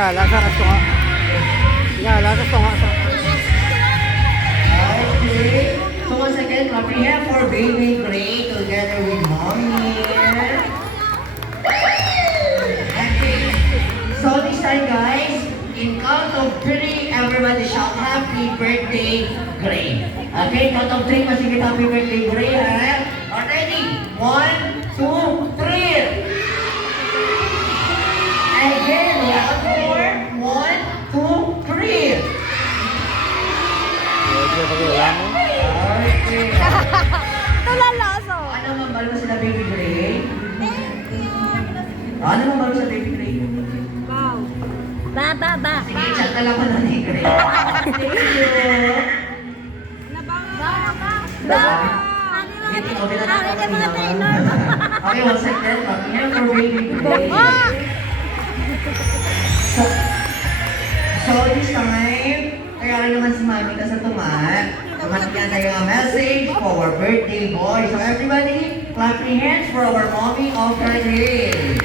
Tingala sa tunga. Tingala sa tunga sa. Okay. So once again, clap your hands for baby Gray together with mommy. Okay. So this time, guys, in count of 3, everybody shout happy birthday, Gray. Okay, count of 3, masigit happy birthday, Gray, ha? Already? 1, 2, 3. Again, one more. 1, 2, 3. Okay. Tulalaso. Ano mambalo sila, baby Gray? Ano mambalo sa baby Gray? Wow. Ba. Sige, chat na lang ko na ni Gray. Thank you. Okay, one second. Here for baby Gray. So this time, kaya rin naman si Mami ka sa tumat. Tumatikyan tayo ang message for our birthday boy. So everybody, clap your hands for our mommy of the day.